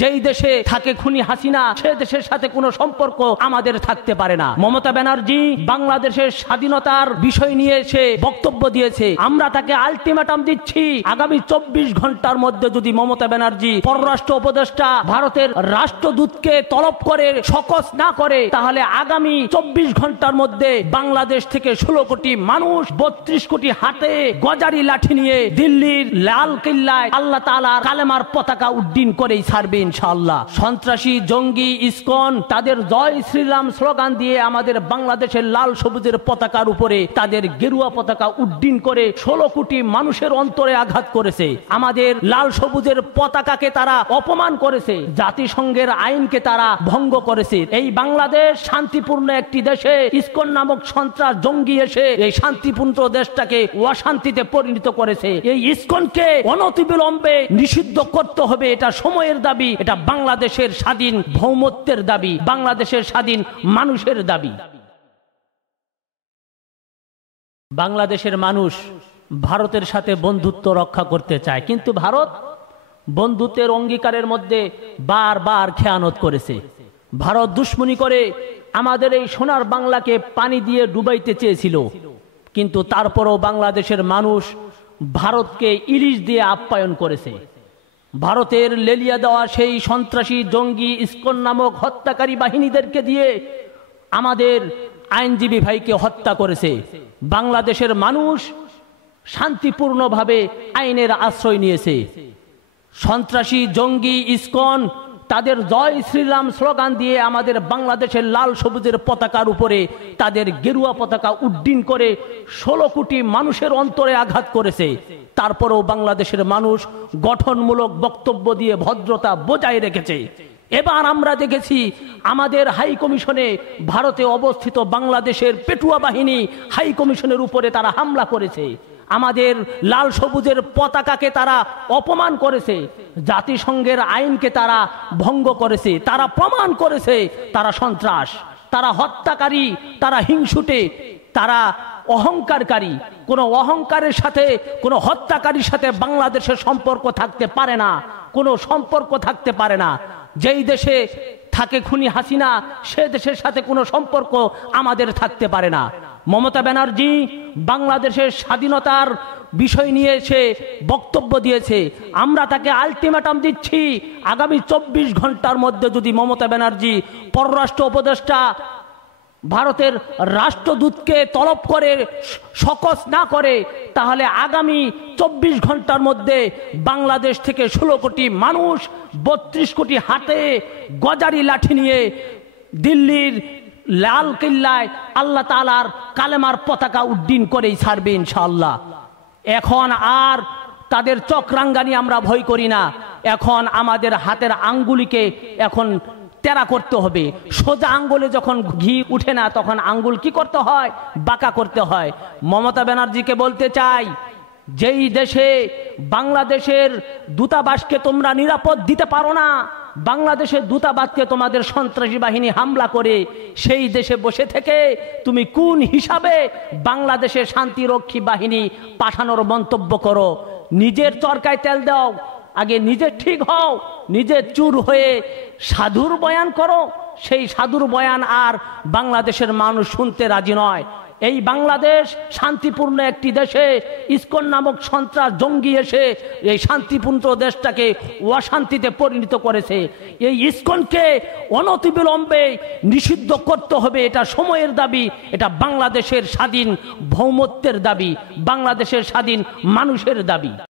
যেই দেশে থাকে খুনি হাসিনা সে দেশের সাথে কোনো সম্পর্ক আমাদের থাকতে পারে না। মমতা ব্যানার্জি বাংলাদেশের স্বাধীনতার বিষয় নিয়ে সে বক্তব্য দিয়েছে। আমরা তাকে আলটিমেটাম দিচ্ছি, আগামী 24 ঘন্টার মধ্যে যদি মমতা ব্যানার্জি পররাষ্ট্র উপদেষ্টা ভারতের রাষ্ট্রদূতকে তলব করে শোকজ না করে, তাহলে আগামী 24 ঘন্টার মধ্যে বাংলাদেশ থেকে 16 কোটি মানুষ 32 কোটি হাতে গজারি লাঠি নিয়ে দিল্লির লাল কিল্লায় আল্লাহ তাআলার কালেমার পতাকা উড্ডীন করেই ছাড়বে ইনশাআল্লাহ। সন্ত্রাসী জঙ্গি ইসকন তাদের জয় শ্রীরাম স্লোগান দিয়ে আমাদের বাংলাদেশের লাল সবুজের পতাকার উপরে তাদের গেরুয়া পতাকা উড্ডীন করে 16 কোটি মানুষের অন্তরে আঘাত করেছে। আমাদের লাল সবুজের পতাকাকে তারা অপমান করেছে, জাতিসংঘের আইনকে তারা ভঙ্গ করেছে। এই বাংলাদেশ শান্তিপূর্ণ একটি দেশে ইসকন নামক সন্ত্রাস জঙ্গি এসে এই শান্তিপূর্ণ দেশটাকে অশান্তিতে পরিণত করেছে। এই ইসকনকে অনতিবিলম্বে নিষিদ্ধ করতে হবে, এটা সময়ের দাবি, এটা বাংলাদেশের স্বাধীন ভৌমত্বের দাবি, বাংলাদেশের স্বাধীন মানুষের দাবি। বাংলাদেশের মানুষ ভারতের সাথে বন্ধুত্ব রক্ষা করতে চায়, কিন্তু ভারত বন্ধুত্বের অঙ্গীকারের মধ্যে বারবার খেয়ানত করেছে। ভারত দুশ্মনী করে আমাদের এই সোনার বাংলাকে পানি দিয়ে ডুবাইতে চেয়েছিল, কিন্তু তারপরও বাংলাদেশের মানুষ ভারতকে ইলিশ দিয়ে আপ্যায়ন করেছে। ভারতের লেলিয়া দেওয়া সেই সন্ত্রাসী জঙ্গি ইসকন নামক হত্যাকারী বাহিনীদেরকে দিয়ে আমাদের আইনজীবী ভাইকে হত্যা করেছে। বাংলাদেশের মানুষ শান্তিপূর্ণভাবে আইনের আশ্রয় নিয়েছে। সন্ত্রাসী জঙ্গি ইসকন তাদের জয় শ্রীরাম স্লোগান দিয়ে আমাদের বাংলাদেশের লাল সবুজের পতাকার উপরে তাদের গেরুয়া পতাকা উড্ডীন করে 16 কোটি মানুষের অন্তরে আঘাত করেছে। তারপরেও বাংলাদেশের মানুষ গঠনমূলক বক্তব্য দিয়ে ভদ্রতা বজায় রেখেছে। এবার আমরা দেখেছি আমাদের হাই কমিশনে ভারতে অবস্থিত বাংলাদেশের পেটুয়া বাহিনী হাই কমিশনের উপরে তারা হামলা করেছে। আমাদের লাল সবুজের পতাকাকে তারা অপমান করেছে, জাতিসংঘের আইনকে তারা ভঙ্গ করেছে। তারা প্রমাণ করেছে তারা সন্ত্রাস, তারা হত্যাকারী, তারা হিংসুটে, তারা অহংকারী। কোনো অহংকারের সাথে কোনো হত্যাকারীর সাথে বাংলাদেশের সম্পর্ক থাকতে পারে না, কোনো সম্পর্ক থাকতে পারে না। যেই দেশে থাকে খুনি হাসিনা সে দেশের সাথে কোনো সম্পর্ক আমাদের থাকতে পারে না। মমতা ব্যানার্জি বাংলাদেশের স্বাধীনতার বিষয় নিয়ে সে বক্তব্য দিয়েছে। আমরা তাকে আলটিমেটাম দিচ্ছি, আগামী 24 ঘন্টার মধ্যে যদি মমতা ব্যানার্জি পররাষ্ট্র উপদেষ্টা ভারতের রাষ্ট্রদূতকে তলব করে শোকজ না করে, তাহলে আগামী 24 ঘন্টার মধ্যে বাংলাদেশ থেকে 16 কোটি মানুষ 32 কোটি হাতে গজারি লাঠি নিয়ে দিল্লির লাল কিল্লায় আল্লাহ তাআলার কালেমার পতাকা উড্ডীন করেই ছাড়বে ইনশাআল্লাহ। এখন আর তাদের চক্রাঙ্গানি আমরা ভয় করি না। এখন আমাদের হাতের আঙ্গুলিকে এখন তেরা করতে হবে। সোজা আঙ্গুলে যখন ঘি উঠে না তখন আঙ্গুল কি করতে হয়? বাঁকা করতে হয়। মমতা ব্যানার্জিকে বলতে চাই, যেই দেশে বাংলাদেশের দূতাবাসকে তোমরা নিরাপদ দিতে পারো না, বাংলাদেশের দূতাবাসকে তোমাদের সন্ত্রাসী বাহিনী হামলা করে, সেই দেশে বসে থেকে তুমি কোন হিসাবে বাংলাদেশের শান্তিরক্ষী বাহিনী পাঠানোর মন্তব্য করো? নিজের চরকায় তেল দাও, আগে নিজে ঠিক হও, নিজে চুর হয়ে সাধুর বয়ান করো। সেই সাধুর বয়ান আর বাংলাদেশের মানুষ শুনতে রাজি নয়। এই বাংলাদেশ শান্তিপূর্ণ একটি দেশে ইসকন নামক সন্ত্রাস জঙ্গি এসে এই শান্তিপূর্ণ দেশটাকে অশান্তিতে পরিণত করেছে। এই ইসকনকে অনতিবিলম্বে নিষিদ্ধ করতে হবে, এটা সময়ের দাবি, এটা বাংলাদেশের স্বাধীন ভৌমত্বের দাবি, বাংলাদেশের স্বাধীন মানুষের দাবি।